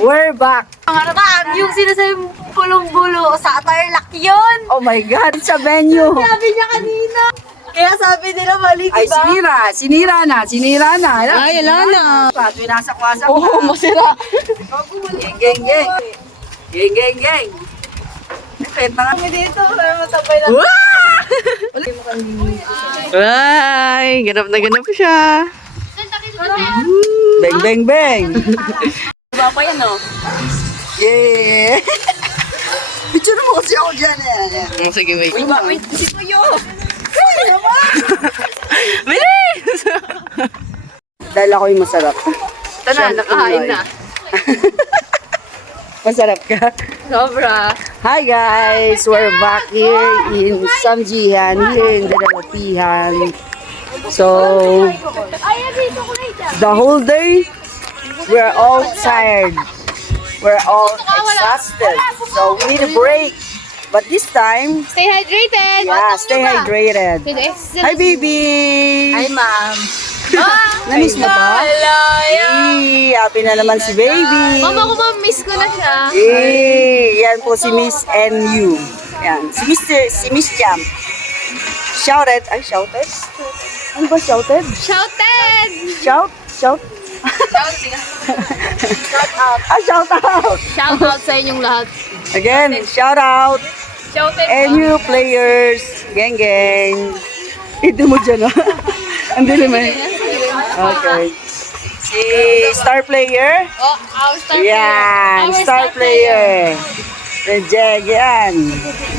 We're back. Ang yung sinasabi pulong-bulo sa Tarlac yun. Oh my God, sa venue. Sabi niya kanina. Kaya sabi nila mali, Ay, diba? sinira na. Ay, wala na. Winasak-wasak na. Oo, masira. Geng, geng. Penta nga. Kami dito, para matabay na. Ay, ganap na ganap siya. Beng. Diba pa yan, no? Yeah. Picture mo kasi ako dyan eh. Sige, wait. Wait, si Tuyo. Bilis! Dahil ako yung masarap. Tana, nakahain na. Masarap ka? Sobra. Hi guys! We're back here in Samjihan, here in Dalapihan. So, the whole day, we're all tired. We're all exhausted. So, we need a break. But this time, Stay hydrated. yeah, stay hydrated. Hi, baby! Hi, ma'am. Namiss mo ba? Happy na naman si baby. Mama ko ba, miss ko na siya. Yan po si Miss NU. Yan, si Miss Jam. Shouted. Ano ba shouted? Shouted! Shout. Shout out. Shout out. Shout out sa inyong lahat. Again, shout out. Shouted NU players. Geng. Ito mo dyan, ah. Hindi naman. Okay. Si star player. Oh, our star Yan, player. Our star player. Then Jag, yan.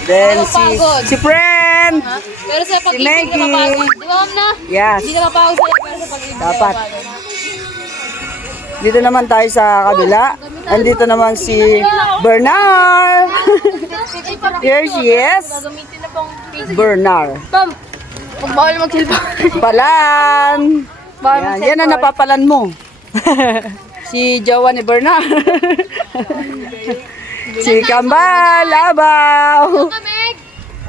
Then si friend. Pero sa Si pag-ibig Maggie. na mapagod. Di ba, ma'am na? Yes. Hindi na mapagod sa'yo, pero sa pag-ibig na Dapat. mapagod. Dito naman tayo sa kabila. Andito naman si Bernard. Here she is. Gagamitin na pong Bernard. Ma'am, magbawal mag-cellphone. Palan. Yan ang napapalan mo. Si Jowa ni Bernard. Si Kambal, Abaw. Kameg!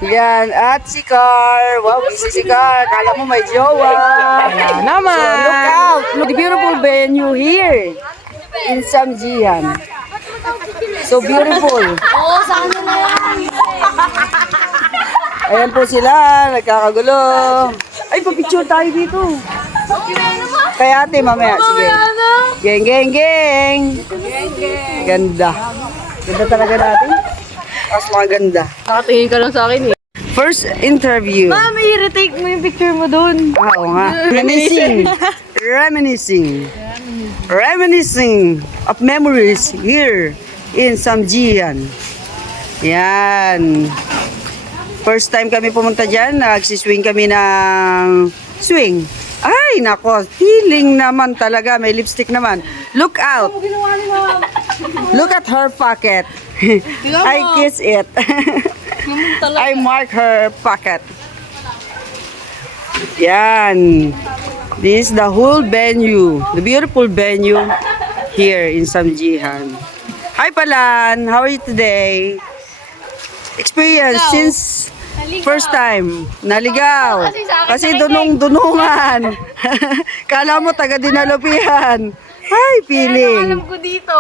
Yan, at si Car. Wow, busy si Car. Kala mo may jowa. Naman. So, look out. Look, the beautiful venue here in Samjihan. So beautiful. Oo, saan na na yan? Ayan po sila, nagkakagulo. Ay, papicture tayo dito. Kaya ate, mamaya. Sige. Geng. Ganda. Ganda talaga natin. Mas mga ganda. Nakatingin ka lang sa akin eh. First interview. Mami, retake mo yung picture mo dun. Oo nga. Reminiscing of memories here in Samjihan. Yan. First time kami pumunta dyan, nagsiswing kami ng swing. Ay, nako, feeling naman talaga, may lipstick naman. Look out. Look at her pocket. I kiss it. I mark her pocket. Yan. This is the whole venue, the beautiful venue here in Samjihan. Hi Palan, how are you today? Experience since first time, naligaw. Kasi dunong-dunungan. Kala mo taga Dinalupihan. Ay, feeling. Alam ko dito.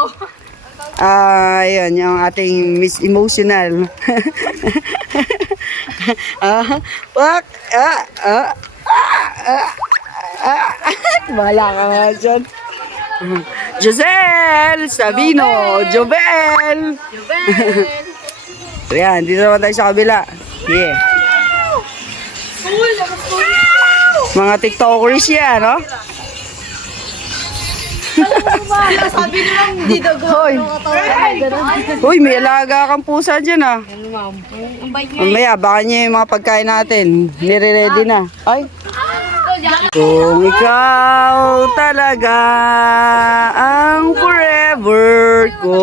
Ayun, yung ating Miss Emotional. Bahala ka nga dyan. Giselle Sabino, Jovel. Ayan, dito naman tayo sa kabila. Yeah. Mga TikTokers yan, no? Sabi nilang dito Hoy. Hoy, may alaga kang pusa dyan, ah. Mamaya, baka niya yung mga pagkain natin. Nire-ready na. Ay. Kung ikaw talaga ang forever ko,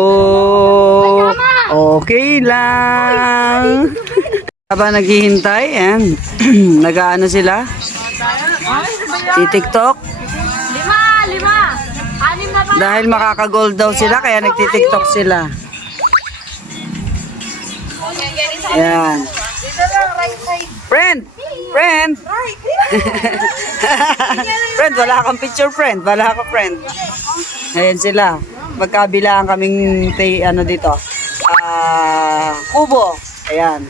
okay lang. Habang naghihintay, yan. Nag-ano sila? TikTok. Lima. Anim na pa. Dahil makaka-gold daw sila, kaya nagtitiktok sila. Yan. Friend! Friend! Friend, wala kang picture, friend. Wala ka, friend. Ayan sila. magkabilaan kaming ano dito. Kubo. Ayan.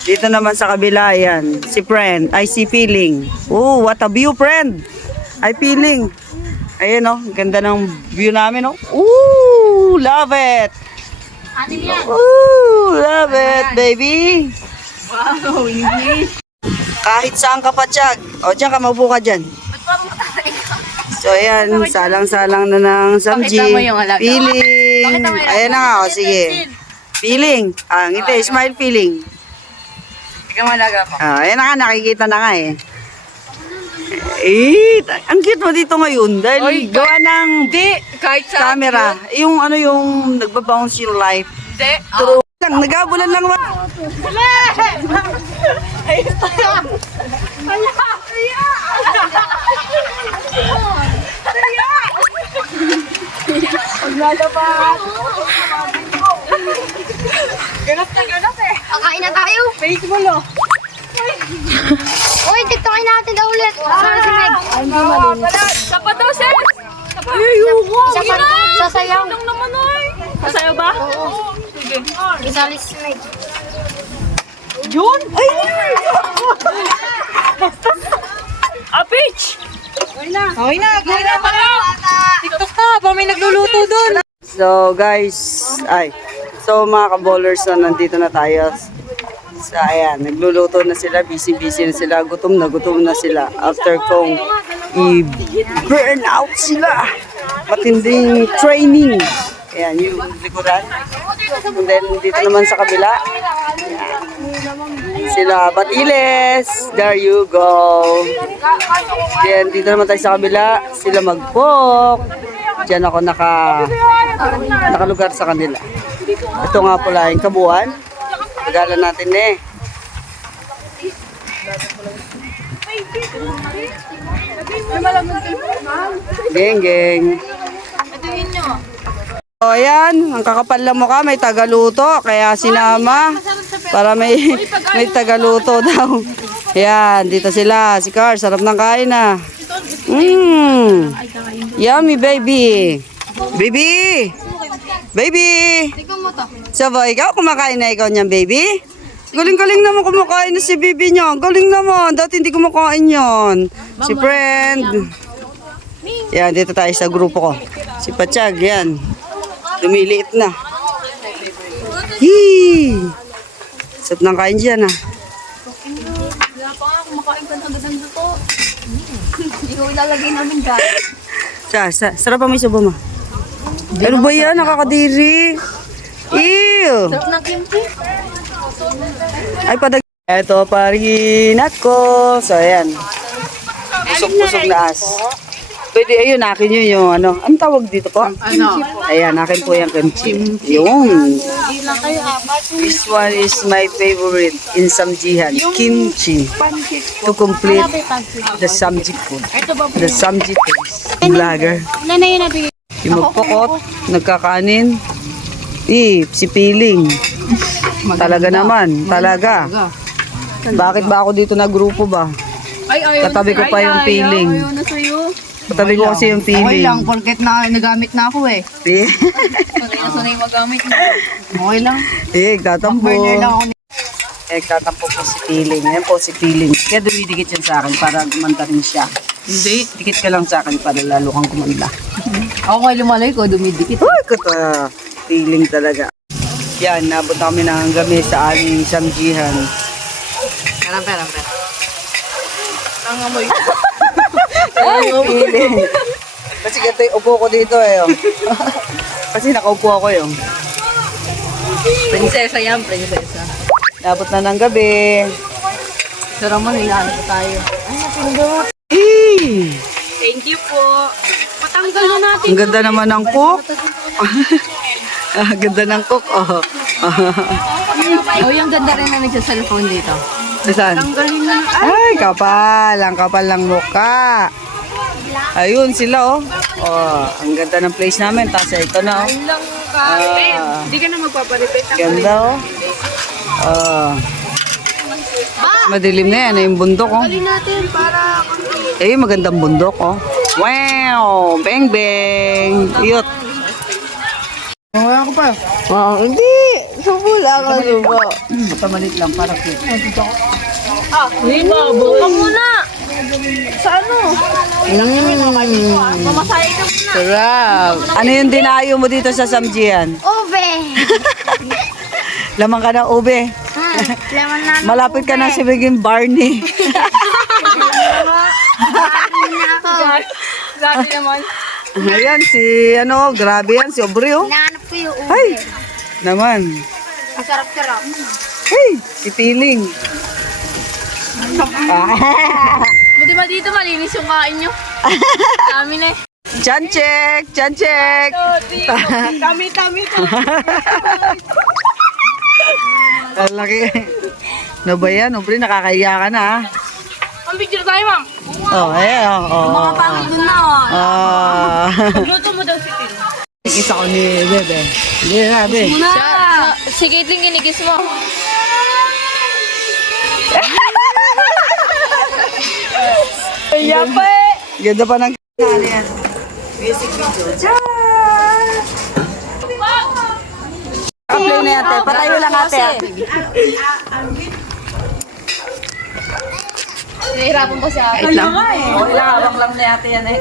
Dito naman sa kabila, ayan. Si friend, ay si Feeling. Oh, what a view, friend. Ay, Feeling. Ayan, oh. Ganda ng view namin, oh. Ooh, love it. Ano yan? Ooh, love it, baby. Wow, English. Kahit saan ka pa, Chag. O, dyan ka, maupo ka dyan. So, ayan, salang-salang na ng Samji. Pakita mo yung alaga. Feeling. Pakita mo yung Ayan na nga, o, sige. Feeling. Ngiti, smile, Feeling. Ikaw malaga pa. Ayan na nga, nakikita na nga eh. Ang cute mo dito ngayon dahil Oy, gawa ng Kahit sa camera. Yung ano yung nagbabounce yung light. Hindi. True lang, nagabulan lang. Kakain na tayo. Baseball oh. Uy, tiktokin natin daw ulit. Saan si Meg? Sapat daw, sir. Sasayaw. Masayo ba? Oo. Sige. Isali si Meg. Yun? Ay! Peach! Okay na pala. TikTok ka, ba may nagluluto doon? So guys, so mga ka-bowlers, so nandito na tayo. So ayan, nagluluto na sila, busy-busy na sila, gutom na sila. After kong i-burn out sila. Matinding training. Ayan, yung likuran. And then dito naman sa kabila. Ayan. Sila Batiles. There you go. Then dito naman tayo sa kabila. Sila Magpok. Diyan ako nakalugar sa kanila. Ito nga pala yung kabuuan. Tagalan natin eh. Geng. O ayan, ang kakapal lang mukha, may tagaluto. Kaya sinama para may tagaluto daw. Ayan, dito sila. Si Car, sarap ng kain ah. Yummy baby. Baby! Sabay, ikaw kumakain na ikaw niyan, baby? Galing-galing naman kumakain na si baby niya. Galing naman. Dati hindi kumakain yan. Si friend. Yan, dito tayo sa grupo ko. Si Pachag, yan. Lumiliit na. Hii! Sarap ng kain dyan, ah. Wala pa nga, kumakain ka na agad ng luto. Hindi ko ilalagay namin dyan. Sarap pa may subo mo. Ano ba yan? Nakakadiri. Ew! Sarap ng kimchi. Ay, padag... Ito, parinat ko. So, ayan. Pusok-pusok na as. Pwede, ayun, akin yun yung ano. Anong tawag dito po? Ano? Ayan, akin po yung kimchi. Yung. This one is my favorite in Samjihan. Kimchi. To complete the Samji food. The Samji taste. Vlogger. Wala na yun nabigay. Yung magpukot, nagkakanin. Si Feeling. Talaga naman, talaga. Bakit ba ako dito na grupo ba? Katabi ko pa yung Feeling. Ayaw na sa'yo. Katabi ko kasi yung Okay Feeling. lang, porket nagamit na ako eh. Sanay na sanay magamit na. Okay lang. Tatampo. Burner lang ako. Tatampo po si Feeling. Ayan po si Feeling. Kaya dumidikit yan sa akin para gumanda rin siya. Hindi. Dikit ka lang sa akin para lalo kang kumanda. Ako kay lumalay ko, dumidikit. Uy, kata. Feeling talaga. Yan, nabot kami na hanggang sa aming Samjihan. Rampe. Ang amoy. Ay, Feeling. Kasi ganito yung upo ko dito eh. Oh. Kasi nakaupo ako yung. Prinsesa yan, prinsesa. Nabot na ng gabi. Sa Ramon, hinahanap ko tayo. Ay, napindot. Thank you po. Patanggal na natin. Ang ganda naman ng cook. Ganda ng cook. Oh. Oh, yung ganda rin na nagsa-cellphone dito. Saan? Ay, kapal. Ang kapal ng mukha. Ayun sila oh. Oh, ang ganda ng place namin. Tapos ito na oh. Hindi ka na magpaparepet. Ganda oh. Madilim na yan. Yung bundok oh. natin para Magandang bundok oh. Wow! Bang bang! Iyot! Wala ko pa. Wow, hindi. Subo lang ang subo. Basta malit lang para cute. Ka muna. Sa ano? Mamasaya ka muna. Sarap. Ano yung dinayo mo dito sa Samjian? Ube. Lamang ka ng ube. Laman na. Malapit ka na si Biging Barney. Grabe naman. Ayan, si ano, grabe yan, si Obreo. Hinahanap ko yung ube. Ay, naman. Ang sarap-sarap. Hey, si Piling. Buti ba dito malinis yung kain nyo? Amin eh. Chan check, chan check. Tami. Ang laki. Ano ba yan? Obre, nakakaya ka na. Ah. Ang picture tayo, ma'am. Oh, eh, oh. Mga pangit dun na, oh. Luto mo daw si Tin. Ikisa ko ni Bebe. Hindi na, Bebe. Muna. Si Caitlyn kinikis mo. Kaya pa eh. Ganda pa ng ano yan. Music video. Diyan! Play na ate. Patayo lang ate. Nahihirapan pa siya. Wait lang. Oh, ilahawak lang na ate yan eh.